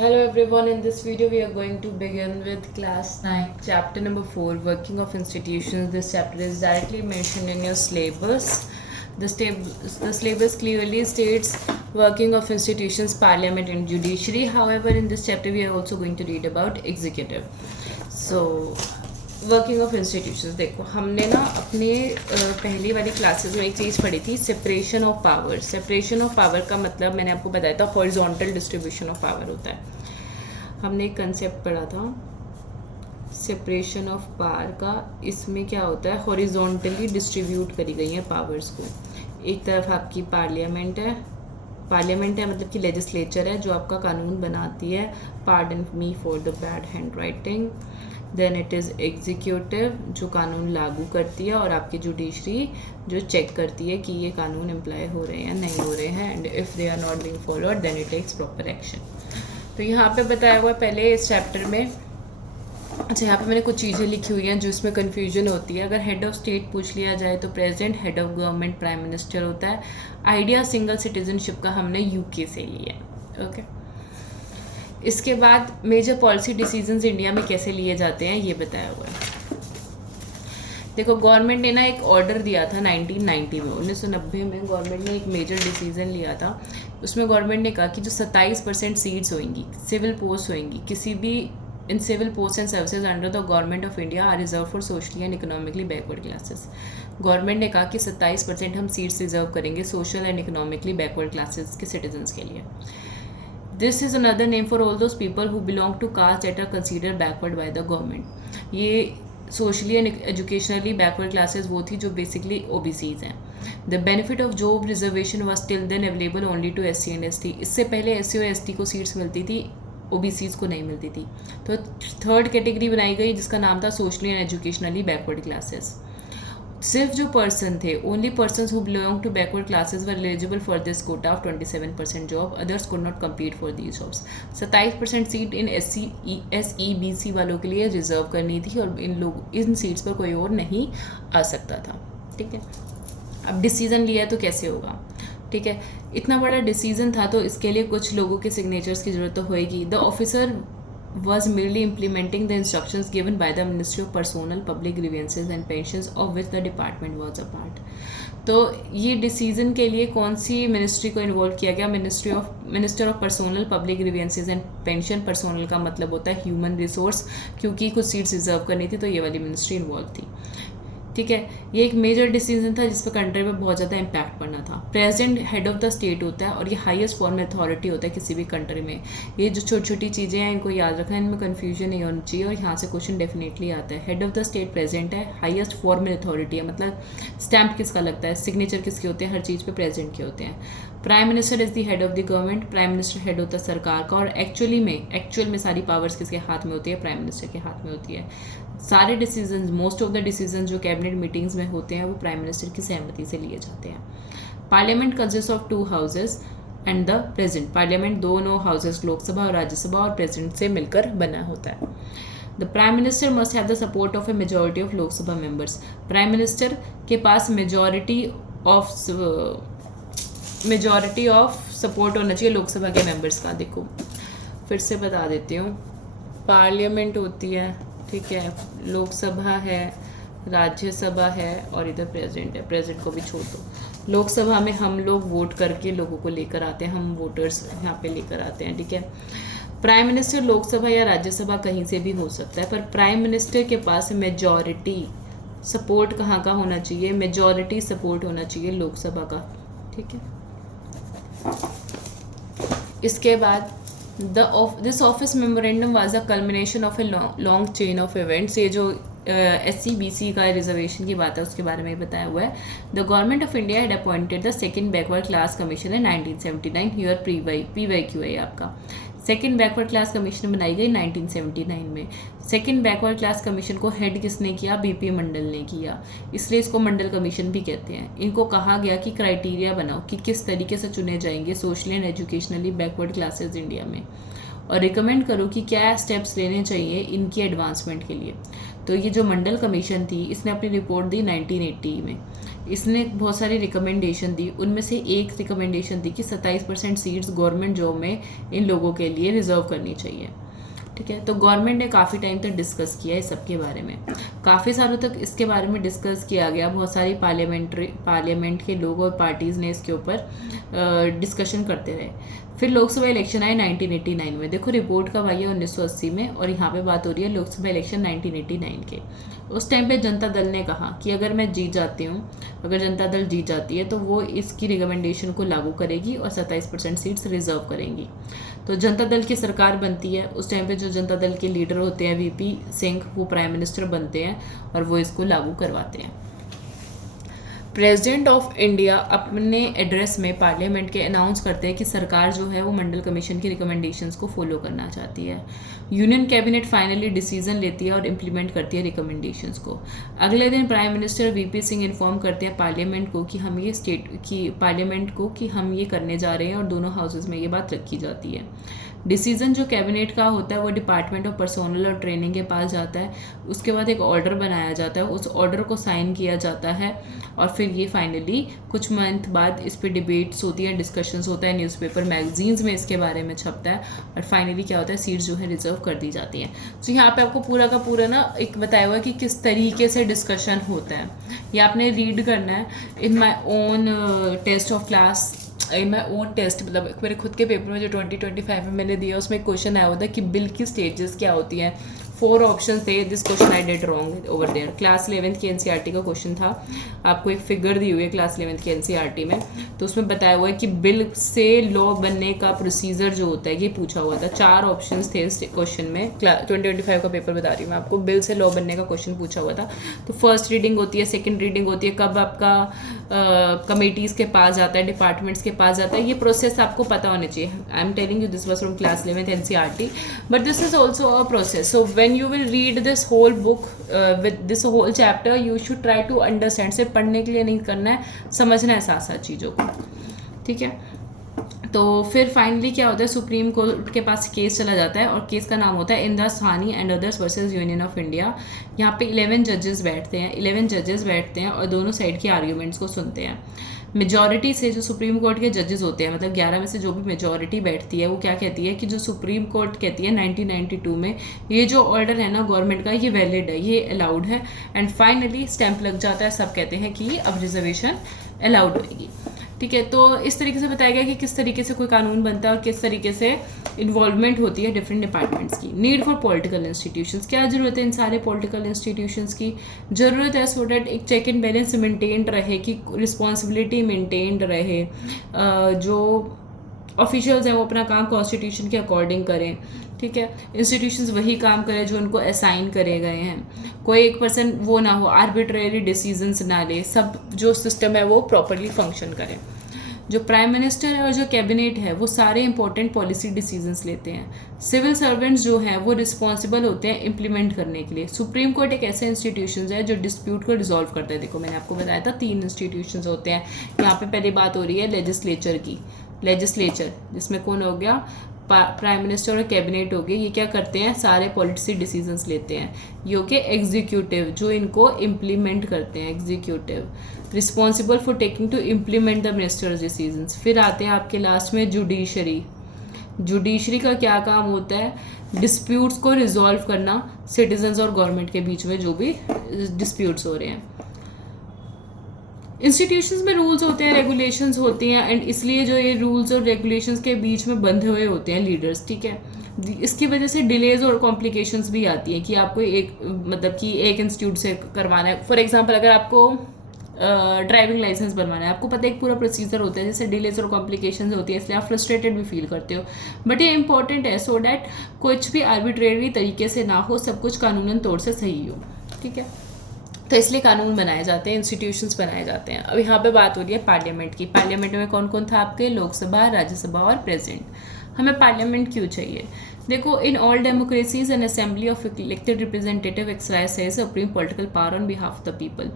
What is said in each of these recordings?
Hello everyone, in this video we are going to begin with class 9 chapter number 4 working of institutions. This chapter is directly mentioned in your syllabus. The syllabus clearly states working of institutions, parliament and judiciary. However, in this chapter we are also going to read about executive. So working of institutions देखो, हमने ना अपने पहली वाली classes में एक चीज़ पढ़ी थी, separation of power. Separation of power का मतलब मैंने आपको बताया था हॉरिजॉन्टल डिस्ट्रीब्यूशन ऑफ पावर होता है। हमने एक कंसेप्ट पढ़ा था सेपरेशन ऑफ पावर का। इसमें क्या होता है, हॉरिजॉन्टली डिस्ट्रीब्यूट करी गई हैं पावर्स को। एक तरफ आपकी पार्लियामेंट है मतलब कि लेजिस्लेचर है जो आपका कानून बनाती है। Pardon me for the bad hand writing. Then it is executive जो कानून लागू करती है, और आपकी जुडिशरी जो चेक करती है कि ये कानून अप्लाई हो रहे हैं नहीं हो रहे हैं, and if they are not being followed then it takes proper action. तो यहाँ पे बताया हुआ है पहले इस चैप्टर में। अच्छा, यहाँ पे मैंने कुछ चीज़ें लिखी हुई हैं जो इसमें कन्फ्यूजन होती है। अगर हेड ऑफ स्टेट पूछ लिया जाए तो president, head of government prime minister होता है। आइडिया सिंगल सिटीजनशिप का हमने यूके से लिया है। ओके, इसके बाद मेजर पॉलिसी डिसीजंस इंडिया में कैसे लिए जाते हैं ये बताया हुआ है। देखो, गवर्नमेंट ने ना एक ऑर्डर दिया था 1990 में, 1990 में गवर्नमेंट ने एक मेजर डिसीजन लिया था। उसमें गवर्नमेंट ने कहा कि जो 27% सीट्स होंगी, सिविल पोस्ट होंगी, किसी भी in civil post and services under the government of India are reserved for socially and economically backward classes. Government ने कहा कि 27% हम सीट्स रिजर्व करेंगे social and economically backward classes के सिटीजन्स के लिए। This is another name for all those people who belong to caste that are consider backward by the government. ये socially and educationally backward classes वो थी जो basically OBCs हैं। The benefit of job reservation was till then available only to SC and ST। इससे पहले SC और ST को seats मिलती थी, ओबीसीज को नहीं मिलती थी। तो थर्ड कैटेगरी बनाई गई जिसका नाम था socially and educationally backward classes. सिर्फ जो पर्सन थे, only person who belong to backward classes were eligible for this quota of 27% job, others could not compete for these jobs. 27% seat in SE BC वालों के लिए reserve करनी थी, और इन seats पर कोई और नहीं आ सकता था। ठीक है, अब डिसीजन लिया तो कैसे होगा। ठीक है, इतना बड़ा डिसीजन था तो इसके लिए कुछ लोगों के सिग्नेचर्स की जरूरत तो होएगी। The officer was merely implementing the instructions given by the Ministry of Personal Public Grievances and Pensions of which the department was a part। तो ये डिसीजन के लिए कौन सी मिनिस्ट्री को इन्वॉल्व किया गया, minister of personnel public grievances and pension. Personal का मतलब होता है ह्यूमन रिसोर्स, क्योंकि कुछ सीट्स रिजर्व करनी थी तो ये वाली मिनिस्ट्री इन्वॉल्व थी। ठीक है, ये एक मेजर डिसीजन था जिस पर कंट्री में बहुत ज़्यादा इम्पैक्ट पड़ना था। President head of the state होता है और ये हाईएस्ट फॉर्मल अथॉरिटी होता है किसी भी कंट्री में। ये जो छोटी छोटी चीज़ें हैं इनको याद रखना, इनमें कन्फ्यूजन नहीं होनी चाहिए, और यहाँ से क्वेश्चन डेफिनेटली आता है। Head of the state president है, हाईएस्ट फॉर्मल अथॉरिटी है, मतलब स्टैम्प किसका लगता है, सिग्नेचर किसके होते हैं, हर चीज़ पे प्रेसिडेंट के होते हैं। Prime minister is the head of the government. Prime minister head होता है सरकार का, और एक्चुअल में सारी पावर्स किसके हाथ में होती है, प्राइम मिनिस्टर के हाथ में होती है। सारे decisions, most of the decisions जो कैबिनेट मीटिंग्स में होते हैं वो प्राइम मिनिस्टर की सहमति से लिए जाते हैं। Parliament consist of 2 houses and the president. Parliament दोनों हाउसेस, लोकसभा और राज्यसभा, और प्रेसिडेंट से मिलकर बना होता है। The prime minister must have the support of A majority of Lok Sabha members. Prime minister के पास मेजॉरिटी ऑफ सपोर्ट होना चाहिए लोकसभा के मेंबर्स का। देखो फिर से बता देती हूँ, पार्लियामेंट होती है, ठीक है, लोकसभा है, राज्यसभा है, और इधर प्रेसिडेंट है। प्रेसिडेंट को भी छोड़ दो। लोकसभा में हम लोग वोट करके लोगों को लेकर आते हैं, हम वोटर्स यहाँ पे लेकर आते हैं। ठीक है, प्राइम मिनिस्टर लोकसभा या राज्यसभा कहीं से भी हो सकता है, पर प्राइम मिनिस्टर के पास मेजॉरिटी सपोर्ट कहाँ का होना चाहिए, मेजॉरिटी सपोर्ट होना चाहिए लोकसभा का। ठीक है, इसके बाद this office memorandum was a culmination of a long chain of events. ये जो SC BC का रिजर्वेशन की बात है उसके बारे में बताया हुआ है। The government of India had appointed the second backward class commission in 1979। Here PYQ है आपका। सेकंड बैकवर्ड क्लास कमीशन बनाई गई 1979 में। सेकंड बैकवर्ड क्लास कमीशन को हेड किसने किया, BP मंडल ने किया, इसलिए इसको मंडल कमीशन भी कहते हैं। इनको कहा गया कि क्राइटेरिया बनाओ कि किस तरीके से चुने जाएंगे socially and educationally backward classes India में, और रिकमेंड करो कि क्या स्टेप्स लेने चाहिए इनकी एडवांसमेंट के लिए। तो ये जो मंडल कमीशन थी इसने अपनी रिपोर्ट दी 1980 में। इसने बहुत सारी रिकमेंडेशन दी, उनमें से एक रिकमेंडेशन दी कि 27% सीट्स गवर्नमेंट जॉब में इन लोगों के लिए रिजर्व करनी चाहिए। ठीक है, तो गवर्नमेंट ने काफ़ी टाइम तक डिस्कस किया इस सब के बारे में, काफ़ी सालों तक इसके बारे में डिस्कस किया गया। बहुत सारी पार्लियामेंट के लोग और पार्टीज़ ने इसके ऊपर डिस्कशन करते रहे। फिर लोकसभा इलेक्शन आए 1989 में। देखो रिपोर्ट कब आई है, 1980 में, और यहाँ पे बात हो रही है लोकसभा इलेक्शन 1989 के। उस टाइम पे जनता दल ने कहा कि अगर मैं जीत जाती हूँ, अगर जनता दल जीत जाती है तो वो इसकी रिकमेंडेशन को लागू करेगी और 27% सीट्स रिजर्व करेंगी। तो जनता दल की सरकार बनती है। उस टाइम पे जो जनता दल के लीडर होते हैं वीपी सिंह, वो प्राइम मिनिस्टर बनते हैं और वो इसको लागू करवाते हैं। प्रेसिडेंट ऑफ इंडिया अपने एड्रेस में पार्लियामेंट के अनाउंस करते हैं कि सरकार जो है वो मंडल कमीशन की रिकमेंडेशंस को फॉलो करना चाहती है। यूनियन कैबिनेट फाइनली डिसीजन लेती है और इम्प्लीमेंट करती है रिकमेंडेशंस को। अगले दिन prime minister VP Singh inform करते हैं पार्लियामेंट को कि हम ये करने जा रहे हैं, और दोनों हाउसेज में ये बात रखी जाती है। डिसीजन जो कैबिनेट का होता है वो डिपार्टमेंट ऑफ पर्सोनल और ट्रेनिंग के पास जाता है। उसके बाद एक ऑर्डर बनाया जाता है, उस ऑर्डर को साइन किया जाता है, और फिर ये फाइनली कुछ मंथ बाद इस पर डिबेट्स होती हैं, डिस्कशंस होता है, न्यूज़पेपर मैगजीन्स में इसके बारे में छपता है, और फाइनली क्या होता है, सीट्स जो है रिजर्व कर दी जाती हैं। तो यहाँ पे आपको पूरा का पूरा ना एक बताया हुआ है कि किस तरीके से डिस्कशन होता है। ये आपने रीड करना है। In my own taste of class, in my own taste, मतलब मेरे खुद के पेपर में जो 2025 में मैंने दिया उसमें क्वेश्चन आया होता है कि बिल की स्टेजेस क्या होती हैं। 4 ऑप्शन थे। This question I did wrong over there. Class 11th की एनसीईआरटी का क्वेश्चन था। आपको एक फिगर दी हुई है क्लास 11th की एनसीईआरटी में, तो उसमें बताया हुआ है कि बिल से लॉ बनने का प्रोसीजर जो होता है ये पूछा हुआ था। 4 ऑप्शंस थे इस क्वेश्चन में। 2025 का पेपर बता रही हूँ मैं आपको। बिल से लॉ बनने का क्वेश्चन पूछा हुआ था। तो फर्स्ट रीडिंग होती है, सेकेंड रीडिंग होती है, कब आपका कमेटीज़ के पास जाता है, डिपार्टमेंट्स के पास जाता है, ये प्रोसेस आपको पता होना चाहिए। I am telling you this was from class 11th NCERT, but this is also a process. So when you will read this whole book with this whole chapter, you should try to understand। सिर्फ पढ़ने के लिए नहीं करना है, समझना है साथ साथ चीज़ों को। ठीक है, तो फिर फाइनली क्या होता है, सुप्रीम कोर्ट के पास केस चला जाता है, और केस का नाम होता है Indira Sahni and others versus union of India. यहाँ पे 11 जजेस बैठते हैं और दोनों साइड के आर्ग्यूमेंट्स को सुनते हैं। मेजॉरिटी से जो सुप्रीम कोर्ट के जजेस होते हैं, मतलब 11 में से जो भी मेजॉरिटी बैठती है, वो क्या कहती है कि जो सुप्रीम कोर्ट कहती है 1992 में ये जो ऑर्डर है ना गवर्नमेंट का, ये वैलिड है, ये अलाउड है, एंड फाइनली स्टैंप लग जाता है। सब कहते हैं कि ये अब रिजर्वेशन अलाउड होगी। ठीक है, तो इस तरीके से बताया गया कि किस तरीके से कोई कानून बनता है और किस तरीके से इन्वॉल्वमेंट होती है डिफरेंट डिपार्टमेंट्स की। नीड फॉर पॉलिटिकल इंस्टीट्यूशंस, क्या ज़रूरत है इन सारे पॉलिटिकल इंस्टीट्यूशंस की? ज़रूरत है सो डैट एक चेक एंड बैलेंस मेंटेन्ड रहे, कि रिस्पॉन्सिबिलिटी मेंटेन्ड रहे, जो ऑफिशियल्स हैं वो अपना काम कॉन्स्टिट्यूशन के अकॉर्डिंग करें। ठीक है, इंस्टीट्यूशंस वही काम करें जो उनको असाइन करे गए हैं। कोई एक पर्सन वो ना हो, आर्बिट्रेरी डिसीजंस ना ले, सब जो सिस्टम है वो प्रॉपरली फंक्शन करे। जो प्राइम मिनिस्टर है और जो कैबिनेट है वो सारे इंपॉर्टेंट पॉलिसी डिसीजंस लेते हैं। सिविल सर्वेंट्स जो हैं वो रिस्पॉन्सिबल होते हैं इम्प्लीमेंट करने के लिए। सुप्रीम कोर्ट एक ऐसे इंस्टीट्यूशन है जो डिस्प्यूट को रिजॉल्व करता है। देखो मैंने आपको बताया था 3 इंस्टीट्यूशंस होते हैं। यहाँ पे पहली बात हो रही है लेजिस्लेचर की। लेजिस्लेचर जिसमें कौन हो गया, प्राइम मिनिस्टर और कैबिनेट हो गए। ये क्या करते हैं, सारे पॉलिसी डिसीजंस लेते हैं। ये हो गया एग्जीक्यूटिव, जो इनको इम्प्लीमेंट करते हैं, executive responsible for taking to implement the ministers decisions. फिर आते हैं आपके लास्ट में जुडिशरी। जुडिशरी का क्या काम होता है, डिस्प्यूट्स को रिजॉल्व करना सिटीजन्स और गवर्नमेंट के बीच में जो भी डिस्प्यूट्स हो रहे हैं। इंस्टीट्यूशंस में रूल्स होते हैं, रेगुलेशंस होती हैं, एंड इसलिए जो ये रूल्स और रेगुलेशंस के बीच में बंधे हुए होते हैं लीडर्स। ठीक है, इसकी वजह से डिलेज और कॉम्प्लिकेशंस भी आती हैं कि आपको एक मतलब कि एक इंस्टीट्यूट से करवाना है। फॉर एग्जांपल अगर आपको ड्राइविंग लाइसेंस बनवाना है, आपको पता है एक पूरा प्रोसीजर होता है, जैसे डिलेज और कॉम्प्लिकेशंस होती है, इसलिए आप फ्रस्ट्रेटेड भी फील करते हो। बट ये इंपॉर्टेंट है सो डैट कुछ भी आर्बिट्रेरी तरीके से ना हो, सब कुछ कानूनन तौर से सही हो। ठीक है, तो इसलिए कानून बनाए जाते हैं, इंस्टीट्यूशंस बनाए जाते हैं। अब यहाँ पे बात हो रही है पार्लियामेंट की। पार्लियामेंट में कौन कौन था आपके, लोकसभा, राज्यसभा और प्रेसिडेंट। हमें पार्लियामेंट क्यों चाहिए? देखो, in all democracies N assembly of elected representative exercise supreme political power on behalf of the people.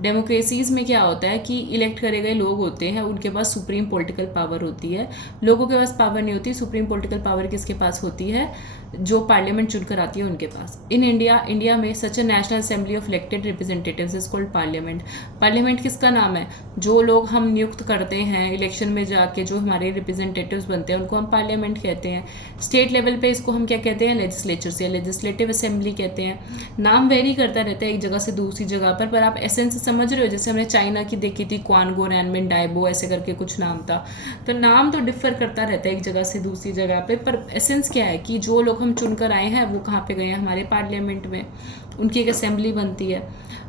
Democracies में क्या होता है कि इलेक्ट करे गए लोग होते हैं, उनके पास सुप्रीम पॉलिटिकल पावर होती है। लोगों के पास पावर नहीं होती। सुप्रीम पॉलिटिकल पावर किसके पास होती है? जो पार्लियामेंट चुनकर आती है उनके पास। इन इंडिया में such a national assembly of elected representatives is called parliament. Parliament किसका नाम है? जो लोग हम नियुक्त करते हैं इलेक्शन में जाके, जो हमारे रिप्रेजेंटेटिव्स बनते हैं, उनको हम पार्लियामेंट कहते हैं। स्टेट लेवल पे इसको हम क्या कहते हैं? लेजिस्लेचर्स या लेजिस्लेटिव असेंबली कहते हैं। नाम वेरी करता रहता है एक जगह से दूसरी जगह पर आप एसेंस समझ रहे हो? जैसे हमने चाइना की देखी थी, क्वानगो, रैनमिन, डाइबो, ऐसे करके कुछ नाम था। तो नाम तो डिफर करता रहता है एक जगह से दूसरी जगह पर एसेंस क्या है कि जो लोग हम चुनकर आए हैं वो कहाँ पे गए हैं? हमारे पार्लियामेंट में। उनकी एक असेंबली बनती है।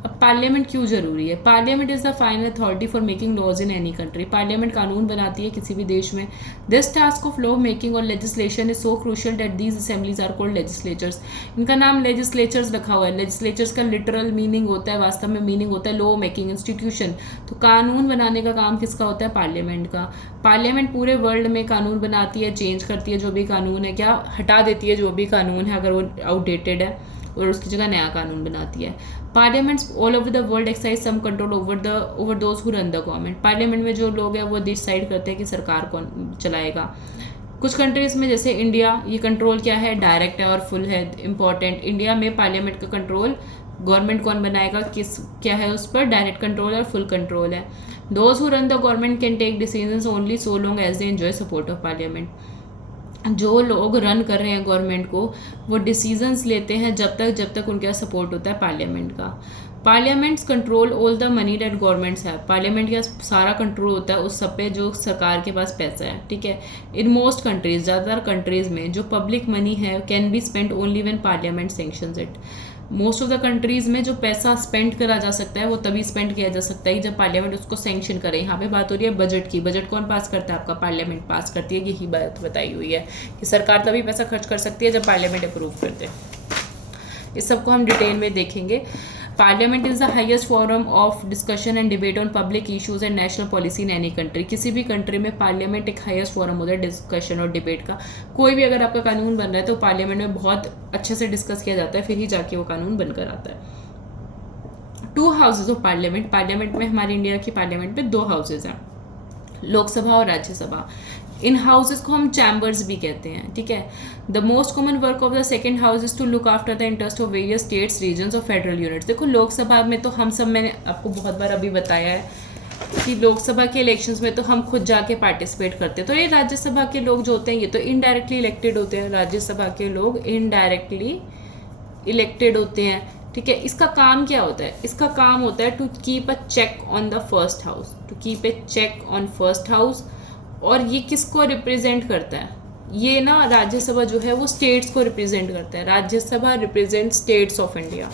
अब पार्लियामेंट क्यों ज़रूरी है? Parliament is the final authority for making laws in any country. Parliament कानून बनाती है किसी भी देश में। This task of law making और legislation is so crucial that these assemblies are called legislatures. इनका नाम लेजिस्लेचर्स रखा हुआ है। लेजिस्लेचर्स का लिटरल मीनिंग होता है, वास्तव में मीनिंग होता है लॉ मेकिंग, इंस्टीट्यूशन। तो कानून बनाने का काम किसका होता है? पार्लियामेंट का। पार्लियामेंट पूरे वर्ल्ड में कानून बनाती है, चेंज करती है जो भी कानून है, क्या हटा देती है जो भी कानून है अगर वो आउटडेटेड है, और उसकी जगह नया कानून बनाती है। Parliaments all over the world exercise some control over those who run the government. Parliament में जो लोग हैं वो डिसाइड करते हैं कि सरकार कौन चलाएगा। कुछ कंट्रीज़ में जैसे इंडिया, ये कंट्रोल क्या है? डायरेक्ट है और फुल है। इंपॉर्टेंट, इंडिया में पार्लियामेंट का कंट्रोल गवर्नमेंट कौन बनाएगा, किस क्या है उस पर? डायरेक्ट कंट्रोल और फुल कंट्रोल है। Those who run the government can take decisions only so long as they enjoy support of parliament. जो लोग रन कर रहे हैं गवर्नमेंट को, वो डिसीजंस लेते हैं जब तक उनके पास सपोर्ट होता है पार्लियामेंट का। Parliaments control all the money that governments है। पार्लियामेंट का सारा कंट्रोल होता है उस सब पे जो सरकार के पास पैसा है, ठीक है। इन मोस्ट कंट्रीज, ज़्यादातर कंट्रीज में जो पब्लिक मनी है can be spend only when parliament sanctions it. Most of the countries में जो पैसा स्पेंड करा जा सकता है वो तभी स्पेंड किया जा सकता है जब पार्लियामेंट उसको सैंक्शन करे। यहाँ पे बात हो रही है बजट की। बजट कौन पास करता है? आपका पार्लियामेंट पास करती है। यही बात बताई हुई है कि सरकार तभी पैसा खर्च कर सकती है जब पार्लियामेंट अप्रूव करते हैं। इस सबको हम डिटेल में देखेंगे। Parliament is the highest forum of discussion and debate on public issues and national policy in any country. किसी भी कंट्री में पार्लियामेंट एक हाईएस्ट फोरम होता है डिस्कशन और डिबेट का। कोई भी अगर आपका कानून बन रहा है तो पार्लियामेंट में बहुत अच्छे से डिस्कस किया जाता है, फिर ही जाके वो कानून बनकर आता है। 2 हाउसेज ऑफ पार्लियामेंट। पार्लियामेंट में, हमारी इंडिया की पार्लियामेंट में 2 हाउसेज हैं, लोकसभा और राज्यसभा। इन हाउसेज को हम चैम्बर्स भी कहते हैं, ठीक है। The most common work of the second house is to look after the interest of various states, regions और फेडरल यूनिट्स। देखो, लोकसभा में तो हम सब, मैंने आपको बहुत बार अभी बताया है कि लोकसभा के इलेक्शंस में तो हम खुद जाके पार्टिसिपेट करते हैं। तो ये राज्यसभा के लोग जो होते हैं ये तो इनडायरेक्टली इलेक्टेड होते हैं। राज्यसभा के लोग इनडायरेक्टली इलेक्टेड होते हैं, ठीक है। इसका काम क्या होता है? इसका काम होता है to keep a check on the first house, to keep a check on first house. और ये किसको रिप्रेजेंट करता है? ये ना, राज्यसभा जो है वो स्टेट्स को रिप्रेजेंट करता है। Rajya Sabha represent states of India.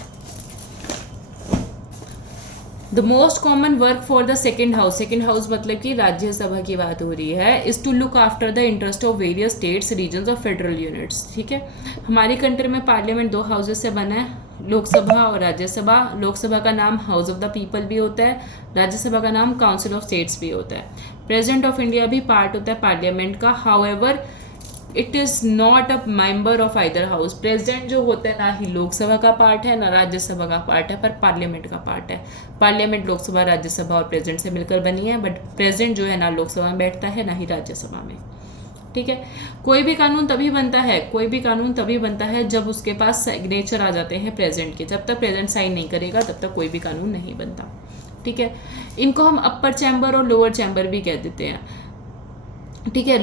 The most common work for the second house मतलब कि राज्यसभा की बात हो रही है, is to look after the interest of various states, regions और फेडरल यूनिट्स, ठीक है। हमारी कंट्री में पार्लियामेंट 2 हाउसेज से बना है, लोकसभा और राज्यसभा। लोकसभा का नाम हाउस ऑफ द पीपल भी होता है, राज्यसभा का नाम काउंसिल ऑफ स्टेट्स भी होता है। प्रेसिडेंट ऑफ इंडिया भी पार्ट होता है पार्लियामेंट का। However it is not a member of either house. President जो होता है ना ही लोकसभा का पार्ट है ना राज्यसभा का पार्ट है, पर पार्लियामेंट का पार्ट है। पार्लियामेंट लोकसभा, राज्यसभा और प्रेसिडेंट से मिलकर बनी है, बट प्रेसिडेंट जो है ना लोकसभा में बैठता है ना ही राज्यसभा में, ठीक है। कोई भी कानून तभी बनता है जब उसके पास सिग्नेचर आ जाते हैं प्रेसिडेंट के। जब तक प्रेसिडेंट साइन नहीं करेगा तब तक कोई भी कानून नहीं बनता, ठीक है। इनको हम अपर चैम्बर और लोअर चैम्बर भी कह देते हैं, ठीक है।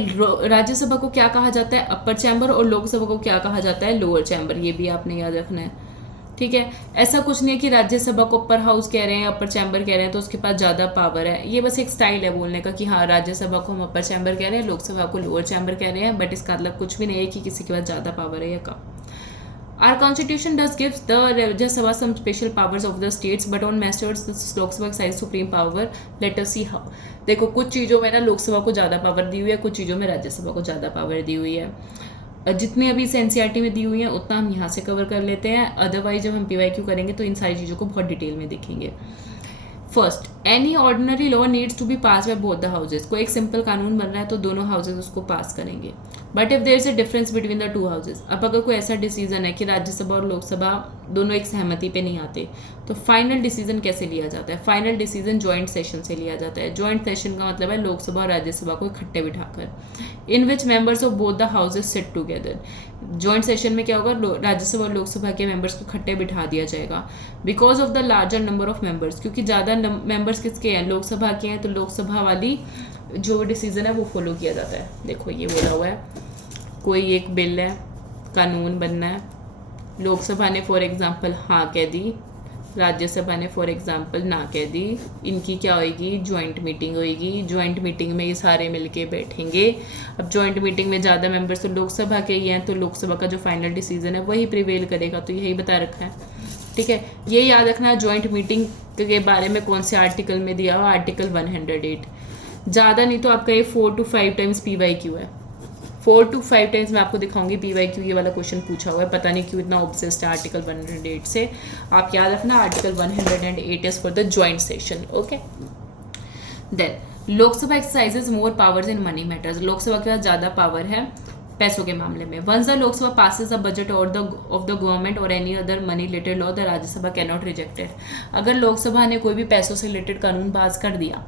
राज्यसभा को क्या कहा जाता है? अपर चैम्बर। और लोकसभा को क्या कहा जाता है? Lower chamber. ये भी आपने याद रखना है, ठीक है। ऐसा कुछ नहीं है कि राज्यसभा को अपर हाउस कह रहे हैं, अपर चैम्बर कह रहे हैं तो उसके पास ज़्यादा पावर है। ये बस एक स्टाइल है बोलने का कि हाँ, राज्यसभा को हम अपर चैम्बर कह रहे हैं, लोकसभा को लोअर चैम्बर कह रहे हैं, बट इसका मतलब कुछ भी नहीं है कि किसी के पास ज़्यादा पावर है या कम। Our constitution does gives the Rajya Sabha some special powers of the states, but on matters this Lok Sabha exercise supreme power. Let us see how. देखो, कुछ चीज़ों में ना लोकसभा को ज़्यादा पावर दी हुई है, कुछ चीज़ों में राज्यसभा को ज़्यादा पावर दी हुई है। जितने अभी इस NCERT में दी हुई हैं उतना हम यहाँ से कवर कर लेते हैं, अदरवाइज जब हम PYQ करेंगे तो इन सारी चीज़ों को बहुत डिटेल में देखेंगे। First, any ordinary law needs to be pass by both the houses. कोई एक सिंपल कानून बन रहा है तो दोनों हाउसेज उसको पास करेंगे। But if there is a difference between the two houses, अब अगर कोई ऐसा डिसीजन है कि राज्यसभा और लोकसभा दोनों एक सहमति पे नहीं आते, तो फाइनल डिसीजन कैसे लिया जाता है? फाइनल डिसीजन जॉइंट सेशन से लिया जाता है। जॉइंट सेशन का मतलब है लोकसभा और राज्यसभा को इकट्ठे बिठाकर, in which members of both the houses sit together. Joint session में क्या होगा, राज्यसभा और लोकसभा के मेंबर्स को इकट्ठे बिठा दिया जाएगा। Because of the larger number of members, क्योंकि ज़्यादा मेंबर्स किसके हैं, लोकसभा के हैं, तो लोकसभा वाली जो डिसीजन है वो फॉलो किया जाता है। देखो ये बोला हुआ है, कोई एक बिल है, कानून बनना है, लोकसभा ने फॉर एग्जांपल हाँ कह दी, राज्यसभा ने फॉर एग्जांपल ना कह दी, इनकी क्या होएगी, जॉइंट मीटिंग होएगी। जॉइंट मीटिंग में ये सारे मिलके बैठेंगे। अब जॉइंट मीटिंग में ज़्यादा मेंबर्स तो लोकसभा के ही हैं, तो लोकसभा का जो फाइनल डिसीजन है वही प्रिवेल करेगा, तो यही बता रखा है। ठीक है, ये याद रखना जॉइंट मीटिंग के बारे में कौन से आर्टिकल में दिया हुआ, आर्टिकल 108। ज़्यादा नहीं तो आपका ये 4 to 5 टाइम्स PYQ है। 4 to 5 टाइम्स मैं आपको दिखाऊंगी PYQ, ये वाला क्वेश्चन पूछा हुआ है, पता नहीं क्यों इतना ऑब्सेस्ड है आर्टिकल 108 से। आप याद रखना आर्टिकल 108 इज फॉर द जॉइंट सेशन। Okay, then Lok Sabha exercises more powers in money matters. Lok Sabha के पास ज़्यादा पावर है पैसों के मामले में। Once the Lok Sabha passes the budget और द ऑफ द गवर्नमेंट और any other money related law, the Rajya Sabha can not reject it. अगर लोकसभा ने कोई भी पैसों से रिलेटेड कानून पास कर दिया,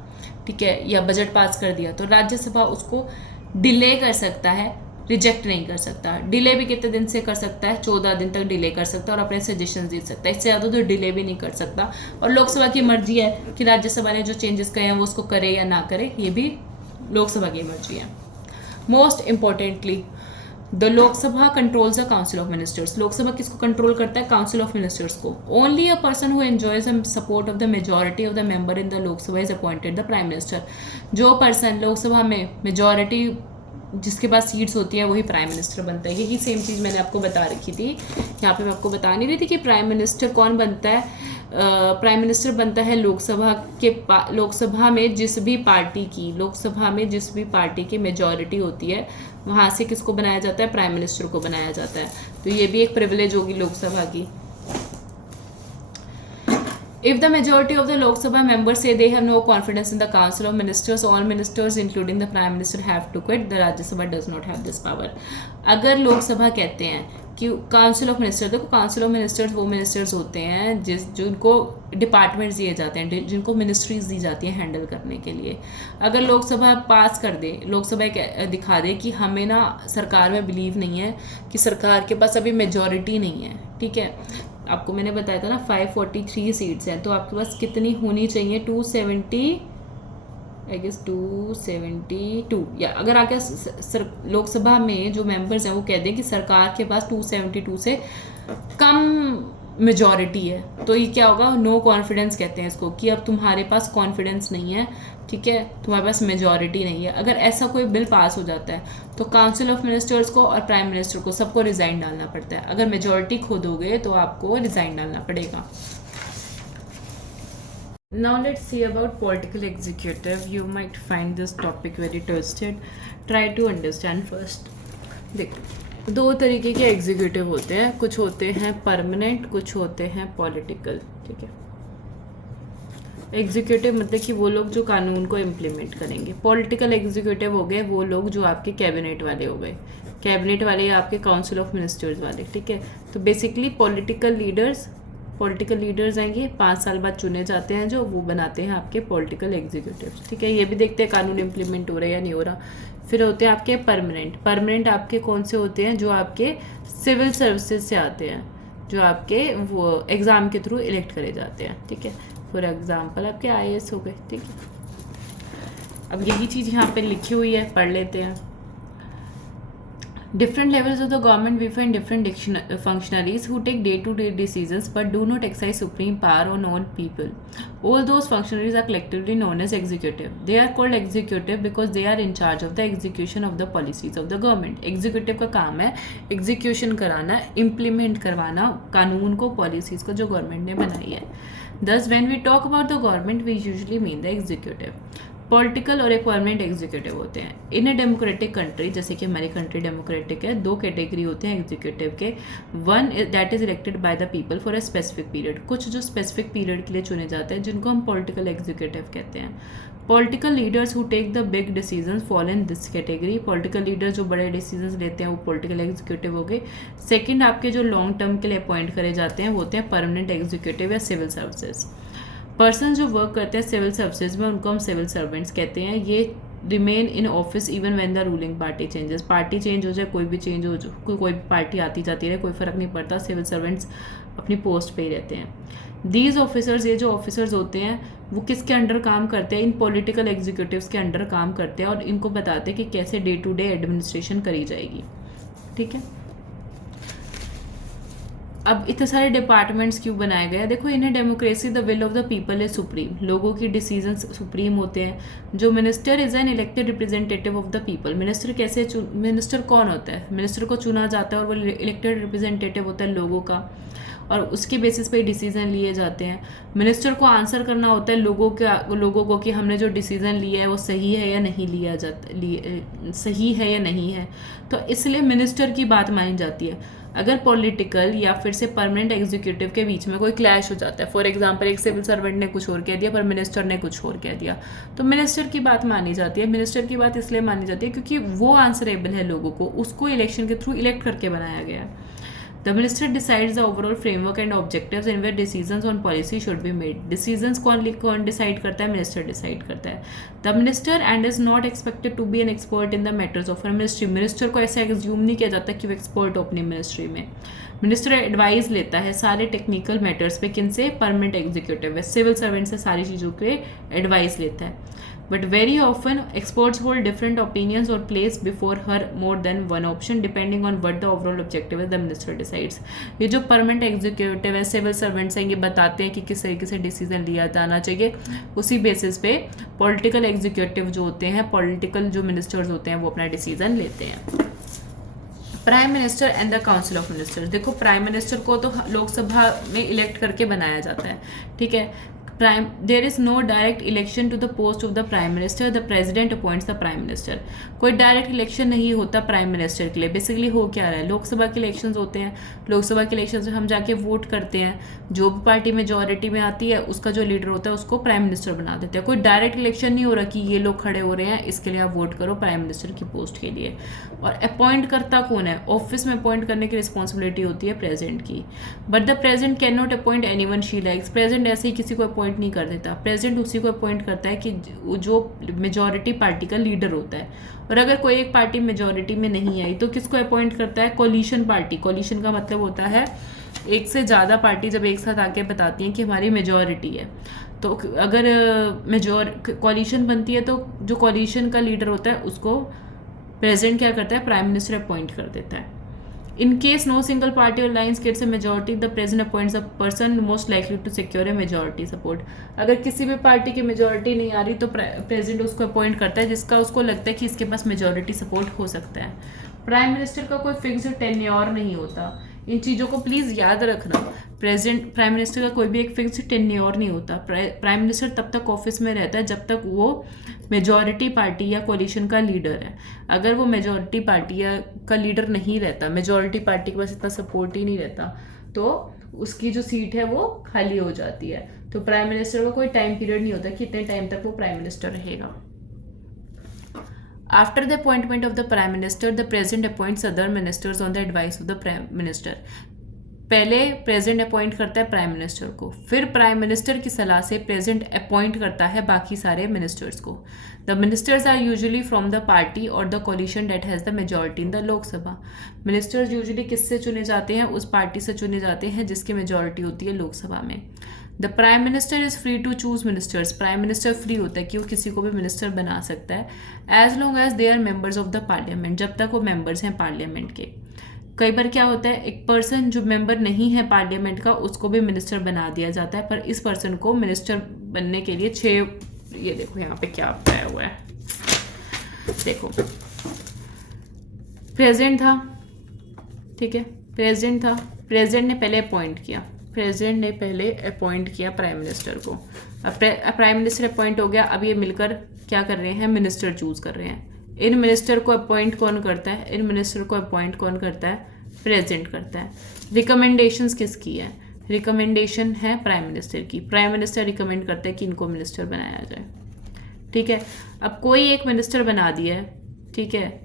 ठीक है, या बजट पास कर दिया, तो राज्यसभा उसको डिले कर सकता है, रिजेक्ट नहीं कर सकता। डिले भी कितने दिन से कर सकता है, 14 दिन तक डिले कर सकता है और अपने सजेशन दे सकता है। इससे ज़्यादा तो डिले भी नहीं कर सकता। और लोकसभा की मर्जी है कि राज्यसभा ने जो चेंजेस करे हैं वो उसको करे या ना करे, ये भी लोकसभा की मर्जी है। Most importantly, the Lok Sabha controls the council of ministers. Lok Sabha किसको कंट्रोल करता है, काउंसिल ऑफ मिनिस्टर्स को। Only a person who enjoys the support of the majority of the member in the Lok Sabha is appointed the prime minister. जो person Lok Sabha में majority जिसके पास seats होती है वही प्राइम मिनिस्टर बनता है। यही सेम चीज़ मैंने आपको बता रखी थी, यहाँ पे मैं आपको बता नहीं रही थी कि प्राइम मिनिस्टर कौन बनता है। प्राइम मिनिस्टर बनता है लोकसभा में जिस भी पार्टी की मेजॉरिटी होती है, वहाँ से किसको बनाया जाता है, प्राइम मिनिस्टर को बनाया जाता है। तो ये भी एक प्रिविलेज होगी लोकसभा की। If the majority of the Lok Sabha members say they have no confidence in the Council of Ministers, all ministers including the Prime Minister have to quit. The Rajya Sabha does not have this power. अगर लोकसभा कहते हैं कि council of minister, देखो council of ministers वो ministers होते हैं जिनको departments दिए जाते हैं, जिनको मिनिस्ट्रीज दी जाती हैं हैंडल करने के लिए। अगर लोकसभा पास कर दे, लोकसभा दिखा दे कि हमें ना सरकार में बिलीव नहीं है, कि सरकार के पास अभी मेजॉरिटी नहीं है, ठीक है। आपको मैंने बताया था ना 543 सीट्स हैं, तो आपके पास कितनी होनी चाहिए, 270 आई गेस 272। या अगर आके लोकसभा में जो मेंबर्स हैं वो कह दें कि सरकार के पास 272 से कम मेजॉरिटी है, तो ये क्या होगा, नो कॉन्फिडेंस कहते हैं इसको, कि अब तुम्हारे पास कॉन्फिडेंस नहीं है, ठीक है, तुम्हारे पास मेजॉरिटी नहीं है। अगर ऐसा कोई बिल पास हो जाता है तो काउंसिल ऑफ मिनिस्टर्स को और प्राइम मिनिस्टर को सबको रिज़ाइन डालना पड़ता है। अगर मेजॉरिटी खो दोगे तो आपको रिज़ाइन डालना पड़ेगा। Now let's see about political executive. You might find this topic very interested. Try to understand first. देखो, दो तरीके के एग्जीक्यूटिव होते हैं, कुछ होते हैं परमानेंट, कुछ होते हैं पॉलिटिकल, ठीक है। एग्जीक्यूटिव मतलब कि वो लोग जो कानून को इम्प्लीमेंट करेंगे। पॉलिटिकल एग्जीक्यूटिव हो गए वो लोग जो आपके कैबिनेट वाले हो गए, कैबिनेट वाले या आपके काउंसिल ऑफ मिनिस्टर्स वाले, ठीक है। तो बेसिकली पॉलिटिकल लीडर्स आएंगे, 5 साल बाद चुने जाते हैं, जो वो बनाते हैं आपके पॉलिटिकल एग्जीक्यूटिव, ठीक है। ये भी देखते हैं कानून इम्प्लीमेंट हो रहा है या नहीं हो रहा। फिर होते हैं आपके परमानेंट आपके कौन से होते हैं, जो आपके सिविल सर्विसेज से आते हैं, जो आपके वो एग्ज़ाम के थ्रू इलेक्ट करे जाते हैं, ठीक है। फॉर एग्जाम्पल आपके IAS हो गए, ठीक है। अब यही चीज़ यहाँ पे लिखी हुई है, पढ़ लेते हैं। Different levels of the government we find different functionaries who take day-to-day decisions but do not exercise supreme power on all people. All those functionaries are collectively known as executive. They are called executive because they are in charge of the execution of the policies of the government. Executive का काम है execution कराना, implement करवाना कानून को, policies को जो government ने बनाई है। Thus, when we talk about the government, we usually mean the executive. Political और एक परमानेंट एग्जीक्यूटिव होते हैं। इन ए डेमोक्रेटिक कंट्री, जैसे कि हमारी कंट्री डेमोक्रेटिक है, 2 कैटेगरी होते हैं एग्जीक्यूटिव के। One that is elected by the people for a specific period, कुछ जो स्पेसिफिक पीरियड के लिए चुने जाते हैं जिनको हम पॉलिटिकल एग्जीक्यूटिव कहते हैं। Political leaders who take the big decisions fall in this category, political leaders जो बड़े डिसीजंस लेते हैं वो पॉलिटिकल एग्जीक्यूटिव हो गए। सेकंड, आपके जो लॉन्ग टर्म के लिए अपॉइंट करे जाते हैं वो होते हैं परमानेंट एग्जीक्यूटिव या सिविल सर्विसेज। पर्सन जो वर्क करते हैं सिविल सर्विसेज में उनको हम सिविल सर्वेंट्स कहते हैं। ये remain in office even when the ruling party changes, party change हो जाए, कोई भी चेंज हो जाए, कोई भी पार्टी आती जाती रहे, कोई फ़र्क नहीं पड़ता, सिविल सर्वेंट्स अपनी पोस्ट पे ही रहते हैं। दीज ऑफिसर्स, ये जो ऑफिसर्स होते हैं वो किसके अंडर काम करते हैं? इन पॉलिटिकल एग्जीक्यूटिव्स के अंडर काम करते हैं और इनको बताते हैं कि कैसे डे टू डे एडमिनिस्ट्रेशन करी जाएगी। ठीक है, अब इतने सारे डिपार्टमेंट्स क्यों बनाए गए? देखो, in democracy the will of the people is supreme, लोगों की डिसीजंस सुप्रीम होते हैं। जो minister is an elected representative of the people, minister कैसे मिनिस्टर कौन होता है? मिनिस्टर को चुना जाता है और वो इलेक्टेड रिप्रेजेंटेटिव होता है लोगों का, और उसके बेसिस पे डिसीजन लिए जाते हैं। मिनिस्टर को आंसर करना होता है लोगों को कि हमने जो डिसीजन लिया है वो सही है या नहीं लिया जाता, सही है या नहीं है, तो इसलिए मिनिस्टर की बात मानी जाती है। अगर पॉलिटिकल या फिर से परमानेंट एग्जीक्यूटिव के बीच में कोई क्लैश हो जाता है, फॉर एग्जांपल एक सिविल सर्वेंट ने कुछ और कह दिया पर मिनिस्टर ने कुछ और कह दिया, तो मिनिस्टर की बात मानी जाती है। मिनिस्टर की बात इसलिए मानी जाती है क्योंकि वो आंसरेबल है लोगों को, उसको इलेक्शन के थ्रू इलेक्ट करके बनाया गया है। The minister decides the overall framework and objectives in where decisions on policy should be made. Decisions कौन decide करता है? Minister decide करता है। The minister and is not expected to be an expert in the matters of a ministry. Minister को ऐसे assume नहीं किया जाता कि वो expert हो अपनी ministry में। मिनिस्टर एडवाइस लेता है सारे टेक्निकल मैटर्स पे, किन से? परमानेंट एग्जीक्यूटिव है, सिविल सर्वेंट से सारी चीज़ों के एडवाइस लेता है। But very often experts hold different opinions or place before her more than one option depending on what the overall objective is the minister decides. ये जो परमानेंट एग्जीक्यूटिव है, सिविल सर्वेंट्स हैं, ये बताते हैं कि किस तरीके से डिसीजन लिया जाना चाहिए। उसी बेसिस पे पॉलिटिकल एग्जीक्यूटिव जो होते हैं, पॉलिटिकल जो मिनिस्टर्स होते हैं, वो अपना डिसीजन लेते हैं। Prime minister and the council of ministers, देखो प्राइम मिनिस्टर को तो लोकसभा में इलेक्ट करके बनाया जाता है। ठीक है, there is no direct election to the post of the prime minister, the president appoints the prime minister. कोई डायरेक्ट इलेक्शन नहीं होता प्राइम मिनिस्टर के लिए। बेसिकली हो क्या रहा है, लोकसभा के इलेक्शंस होते हैं, लोकसभा के इलेक्शन में हम जाके वोट करते हैं, जो भी पार्टी मेजॉरिटी में आती है उसका जो लीडर होता है उसको प्राइम मिनिस्टर बना देते हैं। कोई डायरेक्ट इलेक्शन नहीं हो रहा कि ये लोग खड़े हो रहे हैं इसके लिए आप वोट करो प्राइम मिनिस्टर की पोस्ट के लिए। और अपॉइंट करता कौन है? ऑफिस में अपॉइंट करने की रिस्पॉन्सिबिलिटी होती है प्रेसिडेंट की। But the president can not appoint anyone she likes, president ऐसे ही किसी को अपॉइंट नहीं कर देता। प्रेसिडेंट उसी को अपॉइंट करता है कि जो मेजॉरिटी पार्टी का लीडर होता है। और अगर कोई एक पार्टी मेजॉरिटी में नहीं आई तो किसको अपॉइंट करता है? Collision party. कोलिशन का मतलब होता है एक से ज़्यादा पार्टी जब एक साथ आके बताती हैं कि हमारी मेजॉरिटी है, तो अगर कोलिशन बनती है तो जो कोलिशन का लीडर होता है उसको प्रेसिडेंट क्या करता है? प्राइम मिनिस्टर अपॉइंट कर देता है। In case no single party or alliance gets a majority, the president appoints a person most likely to secure a majority support. अगर किसी भी पार्टी की मेजोरिटी नहीं आ रही तो प्रेसिडेंट उसको अपॉइंट करता है जिसका उसको लगता है कि इसके पास मेजोरिटी सपोर्ट हो सकता है। प्राइम मिनिस्टर का कोई फिक्स्ड टेन्योर नहीं होता, इन चीज़ों को प्लीज़ याद रखना। प्राइम मिनिस्टर का कोई भी एक फिक्स्ड टेन्योर नहीं होता। प्राइम मिनिस्टर तब तक ऑफिस में रहता है जब तक वो मेजॉरिटी पार्टी या कोलिशन का लीडर है। अगर वो मेजॉरिटी पार्टी का लीडर नहीं रहता, मेजॉरिटी पार्टी के पास इतना सपोर्ट ही नहीं रहता, तो उसकी जो सीट है वो खाली हो जाती है। तो प्राइम मिनिस्टर का कोई टाइम पीरियड नहीं होता कि इतने टाइम तक वो प्राइम मिनिस्टर रहेगा। After the appointment of the Prime Minister, the President appoints other ministers on the advice of the Prime Minister. पहले प्रेसिडेंट अपॉइंट करता है प्राइम मिनिस्टर को, फिर प्राइम मिनिस्टर की सलाह से प्रेसिडेंट अपॉइंट करता है बाकी सारे मिनिस्टर्स को। The ministers are usually from the party और the coalition that has the majority in the Lok Sabha. Ministers usually किससे चुने जाते हैं? उस पार्टी से चुने जाते हैं जिसकी मेजॉरिटी होती है लोकसभा में। The prime minister is free to choose ministers, prime minister free होता है कि वो किसी को भी मिनिस्टर बना सकता है, as long as they are members of the parliament, जब तक वो मेंबर्स हैं पार्लियामेंट के। कई बार क्या होता है, एक पर्सन जो मेंबर नहीं है पार्लियामेंट का उसको भी मिनिस्टर बना दिया जाता है, पर इस पर्सन को मिनिस्टर बनने के लिए 6, ये देखो यहाँ पे क्या बताया हुआ है, देखो प्रेसिडेंट था, ठीक है, प्रेसिडेंट था, प्रेसिडेंट ने पहले अपॉइंट किया, प्रेसिडेंट ने पहले अपॉइंट किया प्राइम मिनिस्टर को। अब प्राइम मिनिस्टर अपॉइंट हो गया, अब ये मिलकर क्या कर रहे हैं, मिनिस्टर चूज कर रहे हैं। इन मिनिस्टर को अपॉइंट कौन करता है, इन मिनिस्टर को अपॉइंट कौन करता है, प्रेजेंट करता है। रिकमेंडेशंस किसकी है, रिकमेंडेशन है प्राइम मिनिस्टर की। प्राइम मिनिस्टर रिकमेंड करता है कि इनको मिनिस्टर बनाया जाए, ठीक है। अब कोई एक मिनिस्टर बना दिया है, ठीक है,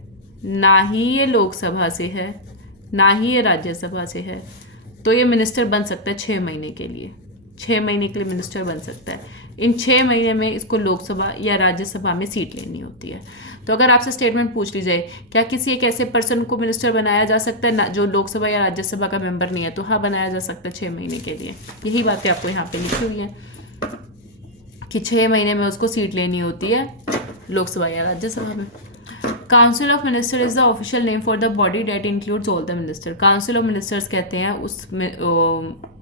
ना ही ये लोकसभा से है ना ही ये राज्यसभा से है, तो ये मिनिस्टर बन सकता है 6 महीने के लिए, 6 महीने के लिए मिनिस्टर बन सकता है। इन 6 महीने में इसको लोकसभा या राज्यसभा में सीट लेनी होती है। तो अगर आपसे स्टेटमेंट पूछ ली जाए क्या किसी एक ऐसे पर्सन को मिनिस्टर बनाया जा सकता है ना जो लोकसभा या राज्यसभा का मेंबर नहीं है, तो हाँ बनाया जा सकता है 6 महीने के लिए। यही बातें आपको यहाँ पे लिखी हुई है कि 6 महीने में उसको सीट लेनी होती है लोकसभा या राज्यसभा में। Council of minister is the official name for the body date includes all the minister. Council of ministers कहते हैं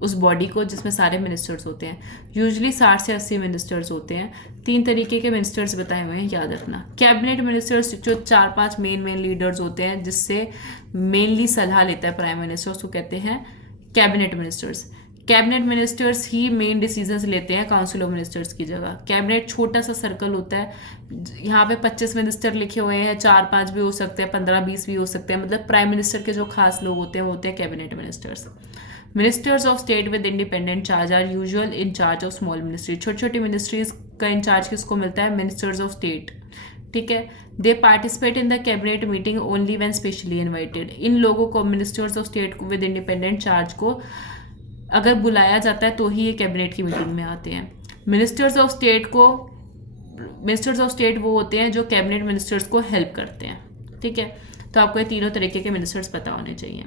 उस बॉडी को जिसमें सारे मिनिस्टर्स होते हैं। यूजुअली 60 से 80 मिनिस्टर्स होते हैं। 3 तरीके के मिनिस्टर्स बताए हुए हैं, याद रखना। कैबिनेट मिनिस्टर्स जो 4-5 मेन लीडर्स होते हैं जिससे मेनली सलाह लेता है प्राइम मिनिस्टर, उसको कहते हैं कैबिनेट मिनिस्टर्स। कैबिनेट मिनिस्टर्स ही मेन डिसीजंस लेते हैं काउंसिल ऑफ मिनिस्टर्स की जगह। कैबिनेट छोटा सा सर्कल होता है, यहाँ पे 25 मिनिस्टर लिखे हुए हैं, 4-5 भी हो सकते हैं, 15-20 भी हो सकते हैं। मतलब प्राइम मिनिस्टर के जो खास लोग होते हैं वो होते हैं cabinet ministers. Ministers of state with independent charge are usual in charge of small ministry. छोटी छोटी मिनिस्ट्रीज का इंचार्ज किसको मिलता है, मिनिस्टर्स ऑफ स्टेट, ठीक है। They participate in the cabinet meeting only when specially invited. इन लोगों को, ministers of state with independent charge को अगर बुलाया जाता है तो ही ये कैबिनेट की मीटिंग में आते हैं। मिनिस्टर्स ऑफ स्टेट वो होते हैं जो कैबिनेट मिनिस्टर्स को हेल्प करते हैं, ठीक है। तो आपको ये तीनों तरीके के मिनिस्टर्स पता होने चाहिए।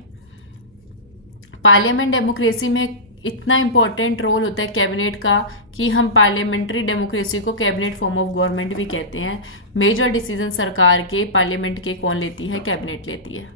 पार्लियामेंट डेमोक्रेसी में इतना इंपॉर्टेंट रोल होता है कैबिनेट का कि हम पार्लियामेंट्री डेमोक्रेसी को कैबिनेट फॉर्म ऑफ गवर्नमेंट भी कहते हैं। मेजर डिसीजन सरकार के, पार्लियामेंट के कौन लेती है, कैबिनेट लेती है।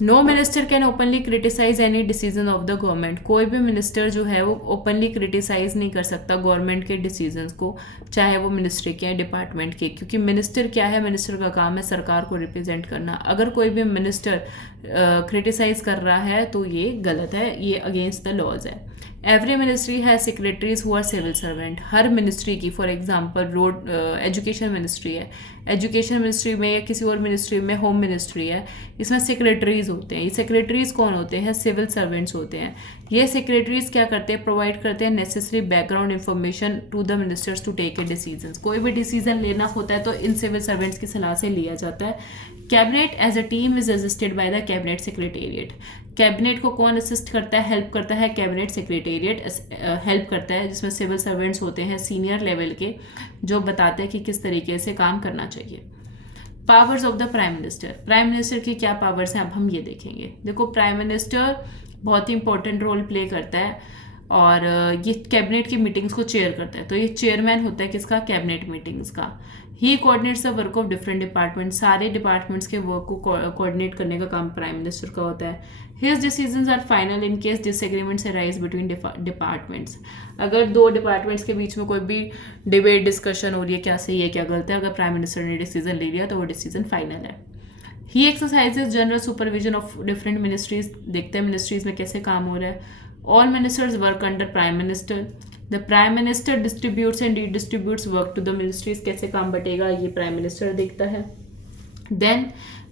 No minister can openly criticise any decision of the government. कोई भी मिनिस्टर जो है वो ओपनली क्रिटिसाइज नहीं कर सकता गवर्नमेंट के डिसीजंस को, चाहे वो मिनिस्ट्री के या डिपार्टमेंट के, क्योंकि मिनिस्टर क्या है, मिनिस्टर का काम है सरकार को रिप्रेजेंट करना। अगर कोई भी मिनिस्टर क्रिटिसाइज कर रहा है तो ये गलत है, ये अगेंस्ट द लॉज है। एवरी मिनिस्ट्री है secretaries who are civil servant. हर मिनिस्ट्री की, for example road education ministry है, एजुकेशन मिनिस्ट्री में या किसी और मिनिस्ट्री में होम मिनिस्ट्री है, इसमें सेक्रेटरीज होते हैं। ये सेक्रेटरीज कौन होते हैं, सिविल सर्वेंट्स होते हैं। ये सेक्रेटरीज क्या करते हैं, प्रोवाइड करते हैं necessary background information to the ministers to take a decision. कोई भी डिसीजन लेना होता है तो इन सिविल सर्वेंट्स की सलाह से लिया जाता है। Cabinet as a team is assisted by the cabinet secretariat. Cabinet को कौन असिस्ट करता है, हेल्प करता है, कैबिनेट सेक्रेटेरिएट हेल्प करता है, जिसमें सिविल सर्वेंट्स होते हैं सीनियर लेवल के जो बताते हैं कि किस तरीके से काम करना चाहिए। Powers of the prime minister. Prime minister की क्या पावर्स हैं अब हम ये देखेंगे। देखो, प्राइम मिनिस्टर बहुत ही इंपॉर्टेंट रोल प्ले करता है और ये कैबिनेट की मीटिंग्स को चेयर करता है। तो ये चेयरमैन होता है किसका, कैबिनेट मीटिंग्स का। He coordinates the work of different department. सारे डिपार्टमेंट्स के वर्क को कोऑर्डिनेट करने का काम प्राइम मिनिस्टर का होता है। His decisions are final in case disagreements arise between departments. अगर 2 डिपार्टमेंट्स के बीच में कोई भी डिबेट डिस्कशन हो रही है, क्या सही है क्या गलत है, अगर प्राइम मिनिस्टर ने डिसीजन ले लिया तो वो डिसीजन फाइनल है। ही exercises general supervision of different ministries. देखते हैं मिनिस्ट्रीज में कैसे काम हो रहा है। All ministers work under prime minister. The prime minister distributes and redistributes work to the ministries. कैसे काम बटेगा ये प्राइम मिनिस्टर देखता है। Then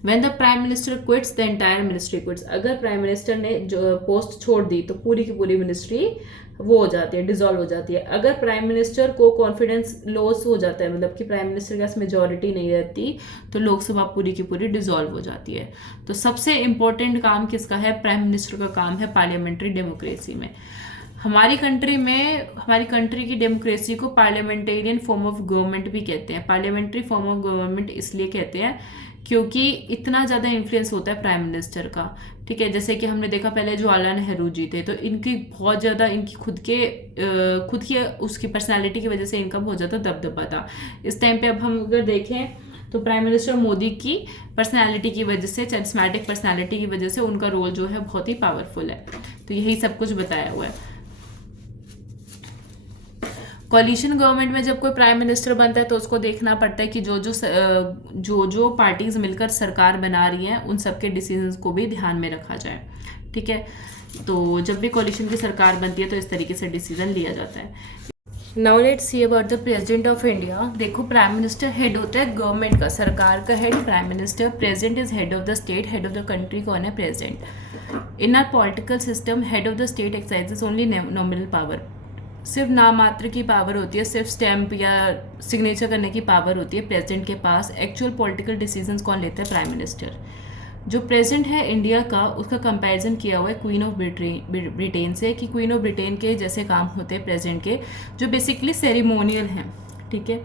when the prime minister quits, the entire ministry quits. अगर प्राइम मिनिस्टर ने जो पोस्ट छोड़ दी तो पूरी की पूरी मिनिस्ट्री वो हो जाती है, डिसॉल्व हो जाती है। अगर प्राइम मिनिस्टर को कॉन्फिडेंस लॉस हो जाता है, मतलब कि प्राइम मिनिस्टर के पास मेजॉरिटी नहीं रहती, तो लोकसभा पूरी की पूरी डिसॉल्व हो जाती है। तो सबसे इंपॉर्टेंट काम किसका है, प्राइम मिनिस्टर का काम है पार्लियामेंट्री डेमोक्रेसी में। हमारी कंट्री की डेमोक्रेसी को पार्लियामेंटेरियन फॉर्म ऑफ गवर्नमेंट भी कहते हैं। पार्लियामेंट्री फॉर्म ऑफ गवर्नमेंट इसलिए कहते हैं क्योंकि इतना ज़्यादा इन्फ्लुएंस होता है प्राइम मिनिस्टर का, ठीक है। जैसे कि हमने देखा पहले जवाहरलाल नेहरू जी थे, तो इनकी बहुत ज़्यादा, इनकी खुद की उसकी पर्सनालिटी की वजह से इनका बहुत ज़्यादा दबदबा था। इस टाइम पे अब हम अगर देखें तो प्राइम मिनिस्टर मोदी की पर्सनालिटी की वजह से, चरिस्मेटिक पर्सनालिटी की वजह से उनका रोल जो है बहुत ही पावरफुल है। तो यही सब कुछ बताया हुआ है। कोलिशन गवर्नमेंट में जब कोई प्राइम मिनिस्टर बनता है तो उसको देखना पड़ता है कि जो पार्टीज मिलकर सरकार बना रही हैं उन सबके डिसीजंस को भी ध्यान में रखा जाए, ठीक है। तो जब भी कोलिशन की सरकार बनती है तो इस तरीके से डिसीजन लिया जाता है। Now let's see about the president of India. देखो, प्राइम मिनिस्टर हेड होता है गवर्नमेंट का, सरकार का head prime minister. President is head of the state, head of the country कौन है? President. In are political system head of the state exercises only nominal power. सिर्फ नामात्र की पावर होती है, सिर्फ स्टैम्प या सिग्नेचर करने की पावर होती है प्रेसिडेंट के पास। एक्चुअल पॉलिटिकल डिसीजंस कौन लेता है? Prime minister. जो प्रेसिडेंट है इंडिया का, उसका कंपैरिजन किया हुआ है क्वीन ऑफ ब्रिटेन से, कि क्वीन ऑफ ब्रिटेन के जैसे काम होते हैं प्रेसिडेंट के, जो बेसिकली सेरेमोनियल हैं। ठीक है।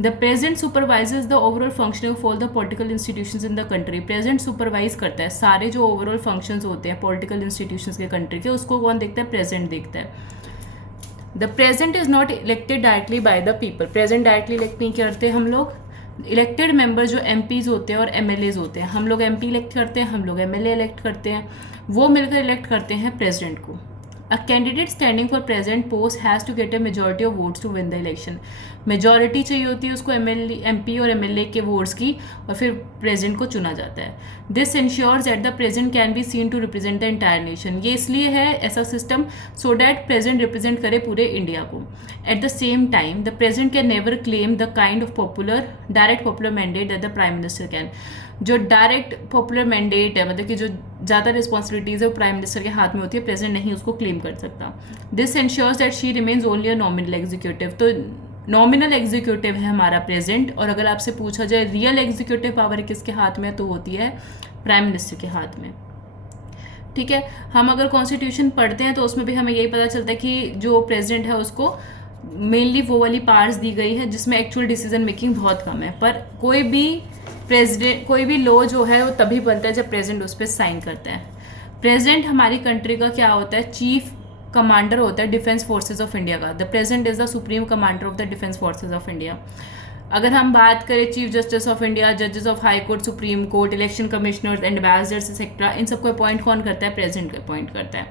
The president supervises the overall functioning of all the political institutions in the country. President supervise करता है सारे जो ओवरऑल फंक्शंस होते हैं पॉलिटिकल इंस्टीट्यूशंस के कंट्री के, उसको कौन देखता है? प्रेसिडेंट देखता है। The president is not elected directly by the people. President directly elect नहीं करते हम लोग। इलेक्टेड मेंबर जो एमपीज होते हैं और एमएलएज होते हैं, हम लोग एमपी इलेक्ट करते हैं, हम लोग एमएलए इलेक्ट करते हैं, वो मिलकर इलेक्ट करते हैं प्रेसिडेंट को। A candidate standing for president post has to get a majority of votes to win the election. Majority चाहिए होती है उसको एमपी और एमएलए के वोट्स की, और फिर प्रेसिडेंट को चुना जाता है। This ensures that the president can be seen to represent the entire nation. ये इसलिए है ऐसा system, so that president represent करे पूरे इंडिया को। At the same time the president can never claim the kind of direct popular mandate that the prime minister can. जो direct popular mandate है, मतलब कि जो ज़्यादा रिस्पॉन्सिबिलिटीज़ है वो प्राइम मिनिस्टर के हाथ में होती है, प्रेसिडेंट नहीं उसको क्लेम कर सकता। This ensures that she remains only a nominal executive. तो नॉमिनल एग्जीक्यूटिव है हमारा प्रेसिडेंट, और अगर आपसे पूछा जाए रियल एग्जीक्यूटिव पावर किसके हाथ में, तो होती है प्राइम मिनिस्टर के हाथ में। ठीक है। हम अगर कॉन्स्टिट्यूशन पढ़ते हैं तो उसमें भी हमें यही पता चलता है कि जो प्रेसिडेंट है उसको मेनली वो वाली पावर्स दी गई है जिसमें एक्चुअल डिसीजन मेकिंग बहुत कम है। पर कोई भी लॉ जो है वो तभी बनता है जब प्रेसिडेंट उस पर साइन करता है। प्रेसिडेंट हमारी कंट्री का क्या होता है? चीफ कमांडर होता है डिफेंस फोर्सेज ऑफ इंडिया का। The president is the supreme commander of the defence forces of India. अगर हम बात करें चीफ जस्टिस ऑफ इंडिया, जजेस of high court, supreme court, election commissioners, ambassadors etcetera, इन सबको अपॉइंट कौन करता है? प्रेसिडेंट अपॉइंट करता है।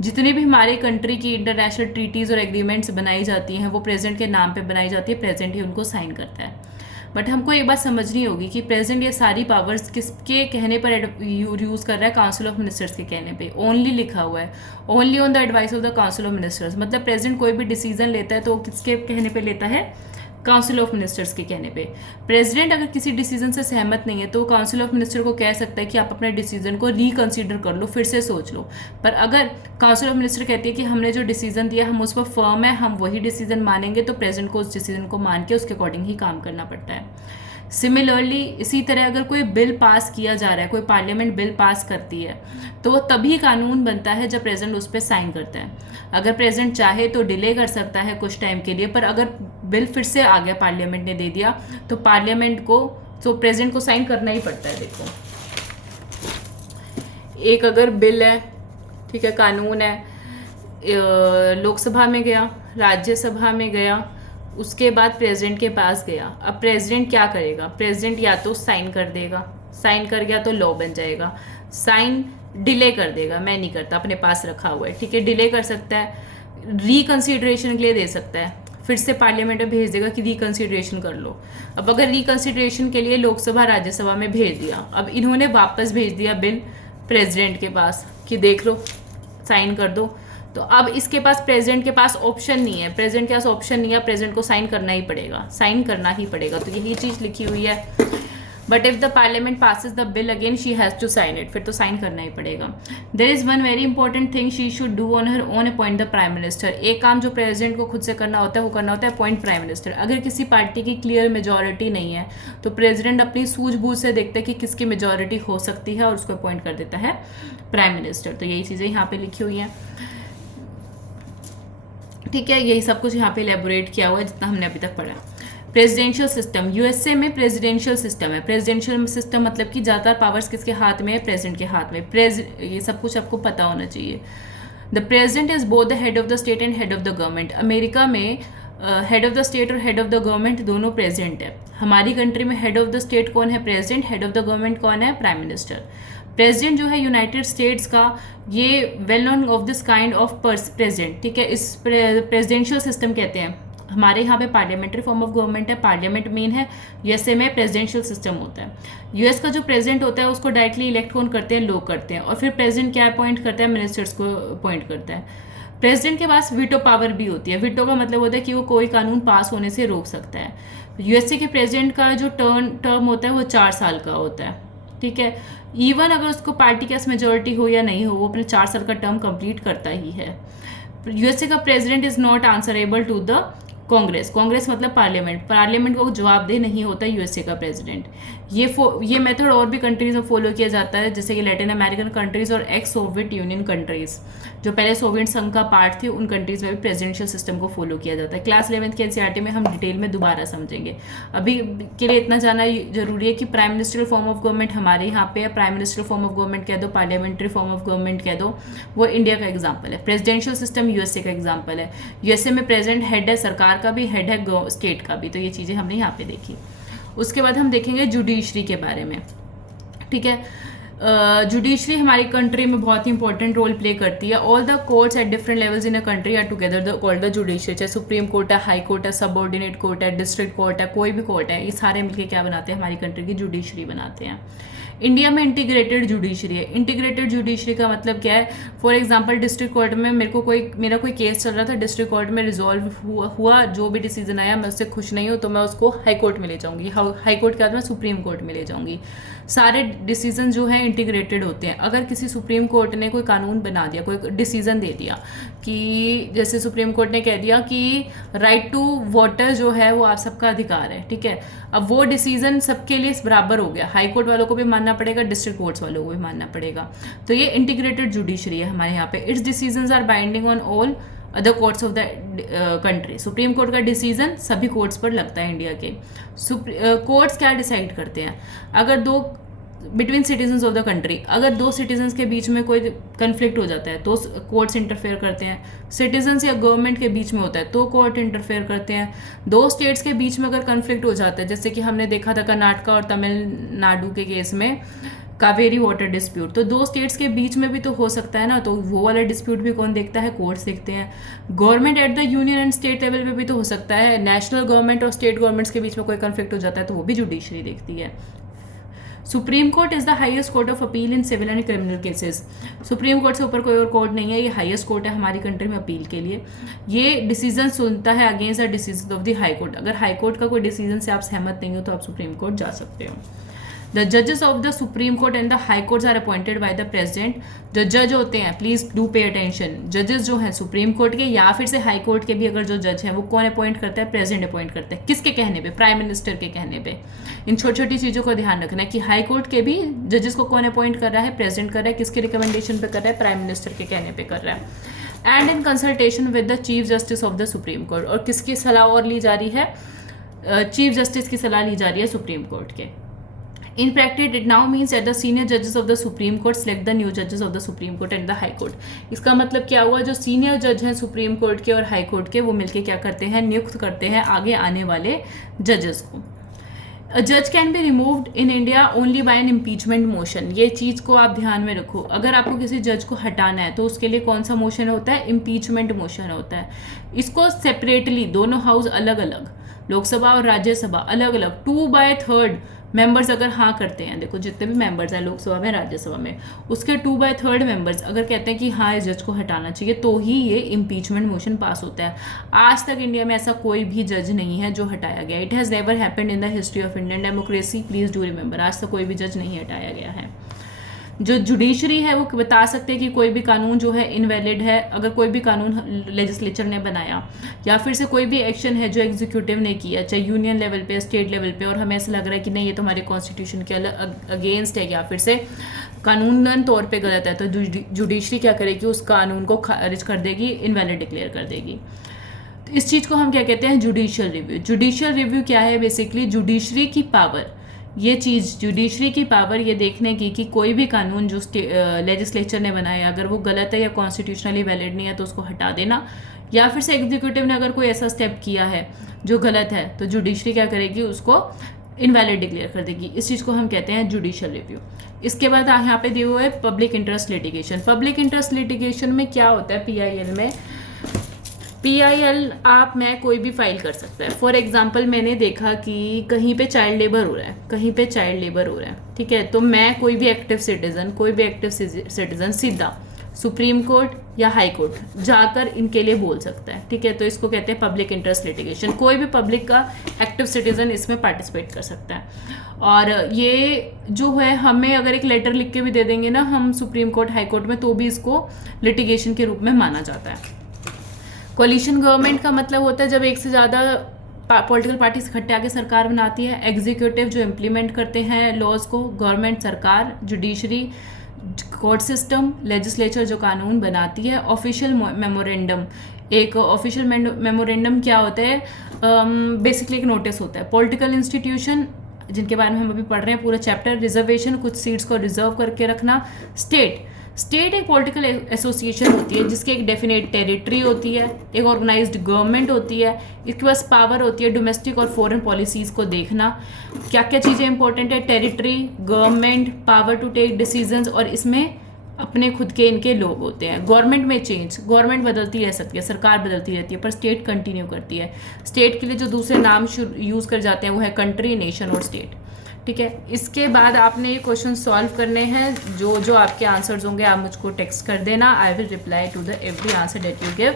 जितनी भी हमारे कंट्री की इंटरनेशनल ट्रीटीज़ और एग्रीमेंट्स बनाई जाती हैं वो प्रेसिडेंट के नाम पे बनाई जाती है, प्रेसिडेंट ही उनको साइन करता है। बट हमको एक बात समझनी होगी कि प्रेसिडेंट ये सारी पावर्स किसके कहने पर यूज़ कर रहा है? काउंसिल ऑफ मिनिस्टर्स के कहने पे। ओनली लिखा हुआ है, only on the advice of the council of ministers. मतलब प्रेसिडेंट कोई भी डिसीजन लेता है तो किसके कहने पे लेता है? काउंसिल ऑफ मिनिस्टर्स के कहने पे। प्रेसिडेंट अगर किसी डिसीजन से सहमत नहीं है तो काउंसिल ऑफ मिनिस्टर को कह सकता है कि आप अपने डिसीजन को रिकंसीडर कर लो, फिर से सोच लो। पर अगर काउंसिल ऑफ मिनिस्टर कहती है कि हमने जो डिसीजन दिया हम उस पर फर्म है, हम वही डिसीजन मानेंगे, तो प्रेसिडेंट को उस डिसीजन को मान के उसके अकॉर्डिंग ही काम करना पड़ता है। सिमिलरली इसी तरह अगर कोई बिल पास किया जा रहा है, कोई पार्लियामेंट बिल पास करती है, तो वो तभी कानून बनता है जब प्रेसिडेंट उस पर साइन करता है। अगर प्रेसिडेंट चाहे तो डिले कर सकता है कुछ टाइम के लिए, पर अगर बिल फिर से आ गया, पार्लियामेंट ने दे दिया, तो पार्लियामेंट को तो प्रेसिडेंट को साइन करना ही पड़ता है। देखो, एक अगर बिल है, ठीक है, कानून है, लोकसभा में गया, राज्यसभा में गया, उसके बाद प्रेसिडेंट के पास गया। अब प्रेसिडेंट क्या करेगा? प्रेसिडेंट या तो साइन कर देगा, साइन कर गया तो लॉ बन जाएगा, साइन डिले कर देगा, मैं नहीं करता, अपने पास रखा हुआ है, ठीक है, डिले कर सकता है, रिकंसिडरेशन के लिए दे सकता है, फिर से पार्लियामेंट में भेज देगा कि रिकंसिडरेशन कर लो। अब अगर रिकंसिडरेशन के लिए लोकसभा राज्यसभा में भेज दिया, अब इन्होंने वापस भेज दिया बिल प्रेसिडेंट के पास कि देख लो, साइन कर दो, तो अब इसके पास प्रेसिडेंट के पास ऑप्शन नहीं है, प्रेसिडेंट के पास ऑप्शन नहीं है, प्रेसिडेंट को साइन करना ही पड़ेगा, साइन करना ही पड़ेगा। तो यही चीज़ लिखी हुई है। But if the parliament passes the bill again she has to sign it, फिर तो साइन करना ही पड़ेगा। There is one very important thing she should do on her own, appoint the prime minister. एक काम जो प्रेसिडेंट को खुद से करना होता है वो करना होता है अपॉइंट प्राइम मिनिस्टर। अगर किसी पार्टी की क्लियर मेजॉरिटी नहीं है तो प्रेसिडेंट अपनी सूझबूझ से देखता है कि किसकी मेजॉरिटी हो सकती है और उसको अपॉइंट कर देता है प्राइम मिनिस्टर। तो यही चीज़ें यहाँ पे लिखी हुई हैं, ठीक है, यही सब कुछ यहाँ पे इलेबोरेट किया हुआ है जितना हमने अभी तक पढ़ा। प्रेसिडेंशियल सिस्टम, यूएसए में प्रेसिडेंशियल सिस्टम है। प्रेसिडेंशियल सिस्टम मतलब कि ज़्यादातर पावर्स किसके हाथ में है? प्रेसिडेंट के हाथ में। ये सब कुछ आपको पता होना चाहिए। The president is both the head of the state and head of the government. America में हेड ऑफ द स्टेट और हेड ऑफ द गवर्नमेंट दोनों प्रेसिडेंट है। हमारी कंट्री में हेड ऑफ द स्टेट कौन है? President. Head of the government कौन है? Prime minister. प्रेसिडेंट जो है यूनाइटेड स्टेट्स का, ये well known of this kind of president, ठीक है, इस प्रेसिडेंशियल सिस्टम कहते हैं। हमारे यहाँ पे पार्लियामेंट्री फॉर्म ऑफ गवर्नमेंट है, पार्लियामेंट मेन है, यूएसए में प्रेसिडेंशियल सिस्टम होता है। यूएस का जो प्रेसिडेंट होता है उसको डायरेक्टली इलेक्ट कौन करते हैं? लोग करते हैं, और फिर प्रेसिडेंट क्या अपॉइंट करता है? मिनिस्टर्स को अपॉइंट करता है। प्रेसिडेंट के पास वीटो पावर भी होती है। वीटो का मतलब होता है कि वो कोई कानून पास होने से रोक सकता है। यूएसए के प्रेसिडेंट का जो टर्म होता है वो 4 साल का होता है, ठीक है। इवन अगर उसको पार्टी के मेजोरिटी हो या नहीं हो, वो अपने 4 साल का टर्म कंप्लीट करता ही है। यूएसए का president is not answerable to the Congress मतलब पार्लियामेंट को जवाबदेह नहीं होता यूएसए का प्रेसिडेंट। ये मेथड और भी कंट्रीज में फॉलो किया जाता है, जैसे कि लैटिन अमेरिकन कंट्रीज और एक्स सोवियत यूनियन कंट्रीज, जो पहले सोवियत संघ का पार्ट थे, उन कंट्रीज में भी प्रेसिडेंशियल सिस्टम को फॉलो किया जाता है। क्लास 11th के एनसीईआरटी में हम डिटेल में दोबारा समझेंगे। अभी के लिए इतना जानना जरूरी है कि prime ministerial form of government हमारे यहाँ पे है। Prime ministerial form of government कह दो, पार्लियामेंट्री फॉर्म ऑफ गवर्नमेंट कह दो, वो इंडिया का एग्जाम्पल है। प्रेसिडेंशियल सिस्टम यूएसए का एग्जाम्पल है। यूएसए में प्रेसिडेंट हेड है, सरकार का भी हेड है, स्टेट का भी। तो ये चीज़ें हमने यहाँ पे देखी। उसके बाद हम देखेंगे जुडिशरी के बारे में, ठीक है। जुडिशरी हमारी कंट्री में बहुत ही इंपॉर्टेंट रोल प्ले करती है। All the courts at different levels in a country are together called the judiciary. चाहे सुप्रीम कोर्ट है, हाई कोर्ट है, सबऑर्डिनेट कोर्ट है, डिस्ट्रिक्ट कोर्ट है, कोई भी कोर्ट है, ये सारे मिलकर क्या बनाते हैं, हमारी कंट्री की जुडिशरी बनाते हैं। इंडिया में इंटीग्रेटेड जुडिशरी है। इंटीग्रेटेड जुडिशरी का मतलब क्या है, फॉर एग्जांपल डिस्ट्रिक्ट कोर्ट में मेरा कोई केस चल रहा था, डिस्ट्रिक्ट कोर्ट में रिजॉल्व हुआ, जो भी डिसीजन आया मैं उससे खुश नहीं हूँ तो मैं उसको हाई कोर्ट में ले जाऊँगी, हाई कोर्ट के बाद मैं सुप्रीम कोर्ट में ले जाऊँगी। सारे डिसीजन जो हैं इंटीग्रेटेड होते हैं। अगर किसी सुप्रीम कोर्ट ने कोई कानून बना दिया, कोई डिसीजन दे दिया कि जैसे सुप्रीम कोर्ट ने कह दिया कि राइट टू वाटर जो है वो आप सबका अधिकार है, ठीक है, अब वो डिसीजन सबके लिए बराबर हो गया, हाई कोर्ट वालों को भी मानना पड़ेगा, डिस्ट्रिक्ट कोर्ट्स वालों को भी मानना पड़ेगा। तो ये इंटीग्रेटेड जुडिशरी है हमारे यहाँ पे। Its decisions are binding on all other courts of the country. Supreme court का डिसीजन सभी कोर्ट्स पर लगता है इंडिया के। कोर्ट्स क्या डिसाइड करते हैं, अगर दो between citizens of the country, अगर दो सिटीजन्स के बीच में कोई कन्फ्लिक्ट हो जाता है तो कोर्ट्स इंटरफेयर करते हैं। सिटीजन्स या गवर्नमेंट के बीच में होता है तो कोर्ट इंटरफेयर करते हैं। दो स्टेट्स के बीच में अगर कन्फ्लिक्ट हो जाता है, जैसे कि हमने देखा था कर्नाटक और तमिलनाडु के केस में कावेरी वाटर डिस्प्यूट, तो दो स्टेट्स के बीच में भी तो हो सकता है ना, तो वो वाला डिस्प्यूट भी कौन देखता है, कोर्ट्स देखते हैं। Government at the union and state level पे भी तो हो सकता है, नेशनल गवर्नमेंट और स्टेट गवर्नमेंट्स के बीच में कोई कन्फ्लिक्ट हो जाता है तो वो भी जुडिशरी देखती है। Supreme court is the highest court of appeal in civil and criminal cases. Supreme court से ऊपर कोई और कोर्ट नहीं है, ये हाईएस्ट कोर्ट है हमारी कंट्री में अपील के लिए। ये डिसीजन सुनता है against the decision of the high court. अगर हाई कोर्ट का कोई डिसीजन से आप सहमत नहीं हो तो आप सुप्रीम कोर्ट जा सकते हो। द जजेस of the Supreme Court and the high courts are appointed by the president. जो जज होते हैं, प्लीज डू पे अटेंशन, जजेस जो हैं सुप्रीम कोर्ट के या फिर से हाई कोर्ट के भी अगर जो जज हैं वो कौन अपॉइंट करता है, प्रेसिडेंट अपॉइंट करता है। किसके कहने पे, प्राइम मिनिस्टर के कहने पे। इन छोटी छोटी चीज़ों का ध्यान रखना है कि हाई कोर्ट के भी जजेस को कौन अपॉइंट कर रहा है, प्रेसिडेंट कर रहा है, किसके रिकमेंडेशन पे कर रहा है, प्राइम मिनिस्टर के कहने पे कर रहा है। And in consultation with the chief justice of the Supreme court. और किसकी सलाह और ली जा रही है, चीफ जस्टिस की सलाह ली जा रही है सुप्रीम कोर्ट के। In practice, it now means that the senior judges of the Supreme Court select the new judges of the Supreme Court and the High Court. इसका मतलब क्या हुआ, जो सीनियर जज हैं सुप्रीम कोर्ट के और हाई कोर्ट के, वो मिलके क्या करते हैं, नियुक्त करते हैं आगे आने वाले जजेस को। A judge can be removed in India only by an impeachment motion. ये चीज़ को आप ध्यान में रखो। अगर आपको किसी जज को हटाना है तो उसके लिए कौन सा मोशन होता है, इम्पीचमेंट मोशन होता है। इसको सेपरेटली दोनों हाउस अलग अलग, लोकसभा और राज्यसभा अलग अलग, 2/3 मेंबर्स अगर हाँ करते हैं, देखो जितने भी मेंबर्स हैं लोकसभा में राज्यसभा में, उसके 2/3 मेंबर्स अगर कहते हैं कि हाँ इस जज को हटाना चाहिए तो ही ये इम्पीचमेंट मोशन पास होता है। आज तक इंडिया में ऐसा कोई भी जज नहीं है जो हटाया गया। It has never happened in the history of Indian democracy, please do remember. आज तक कोई भी जज नहीं हटाया गया है। जो जुडिशरी है वो बता सकते हैं कि कोई भी कानून जो है इनवैलिड है, अगर कोई भी कानून लेजिस्लेचर ने बनाया या फिर से कोई भी एक्शन है जो एग्जीक्यूटिव ने किया, चाहे यूनियन लेवल पे, स्टेट लेवल पे, और हमें ऐसा लग रहा है कि नहीं ये तो हमारे कॉन्स्टिट्यूशन के अगेंस्ट है या फिर से कानूनन तौर पे गलत है, तो जुडिशरी क्या करेगी, उस कानून को खारिज कर देगी, इनवैलिड डिक्लेयर कर देगी। तो इस चीज़ को हम क्या कहते हैं, जुडिशियल रिव्यू। जुडिशियल रिव्यू क्या है, बेसिकली जुडिशरी की पावर, ये चीज़ जुडिशरी की पावर ये देखने की कि कोई भी कानून जो लेजिस्लेचर ने बनाया अगर वो गलत है या कॉन्स्टिट्यूशनली वैलिड नहीं है तो उसको हटा देना, या फिर से एग्जीक्यूटिव ने अगर कोई ऐसा स्टेप किया है जो गलत है तो जुडिशरी क्या करेगी, उसको इनवैलिड डिक्लेयर कर देगी। इस चीज़ को हम कहते हैं जुडिशियल रिव्यू। इसके बाद यहाँ पे दिए हुए public interest litigation. Public interest litigation में क्या होता है, पीआईएल में, पीआईएल आप मैं कोई भी फाइल कर सकता है। फॉर एग्जांपल मैंने देखा कि कहीं पे चाइल्ड लेबर हो रहा है, कहीं पे चाइल्ड लेबर हो रहा है, ठीक है, तो मैं कोई भी एक्टिव सिटीजन सीधा सुप्रीम कोर्ट या हाई कोर्ट जाकर इनके लिए बोल सकता है, ठीक है। तो इसको कहते हैं पब्लिक इंटरेस्ट लिटिगेशन। कोई भी पब्लिक का एक्टिव सिटीजन इसमें पार्टिसिपेट कर सकता है। और ये जो है हमें अगर एक लेटर लिख के भी दे देंगे ना हम सुप्रीम कोर्ट हाई कोर्ट में, तो भी इसको लिटिगेशन के रूप में माना जाता है। कोलिशन गवर्नमेंट का मतलब होता है जब एक से ज़्यादा पॉलिटिकल पार्टीज इकट्ठे आके सरकार बनाती है। एग्जीक्यूटिव जो इम्प्लीमेंट करते हैं लॉज को, गवर्नमेंट सरकार, जुडिशरी, कोर्ट सिस्टम, लेजिस्लेचर जो कानून बनाती है। ऑफिशियल मेमोरेंडम, एक ऑफिशियल मेमोरेंडम क्या होता है, बेसिकली एक नोटिस होता है। पॉलिटिकल इंस्टीट्यूशन जिनके बारे में हम अभी पढ़ रहे हैं पूरा चैप्टर, रिजर्वेशन, कुछ सीट्स को रिजर्व करके रखना। स्टेट एक पॉलिटिकल एसोसिएशन होती है जिसकी एक डेफिनेट टेरिटरी होती है, एक ऑर्गेनाइज्ड गवर्नमेंट होती है, इसके पास पावर होती है डोमेस्टिक और फॉरेन पॉलिसीज़ को देखना। क्या क्या चीज़ें इंपॉर्टेंट है, territory, government, power to take decisions, और इसमें अपने खुद के इनके लोग होते हैं। गवर्नमेंट में चेंज, गवर्नमेंट बदलती रह सकती है, सरकार बदलती रहती है, पर स्टेट कंटिन्यू करती है। स्टेट के लिए जो दूसरे नाम यूज़ कर जाते हैं वो है कंट्री, नेशन और स्टेट, ठीक है। इसके बाद आपने ये क्वेश्चन सॉल्व करने हैं, जो जो आपके आंसर्स होंगे आप मुझको टेक्स्ट कर देना। I will reply to the every answer that you give.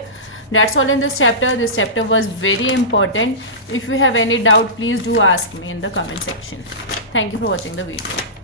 That's all in this chapter. This chapter was very important. If you have any doubt, please do ask me in the comment section. Thank you for watching the video.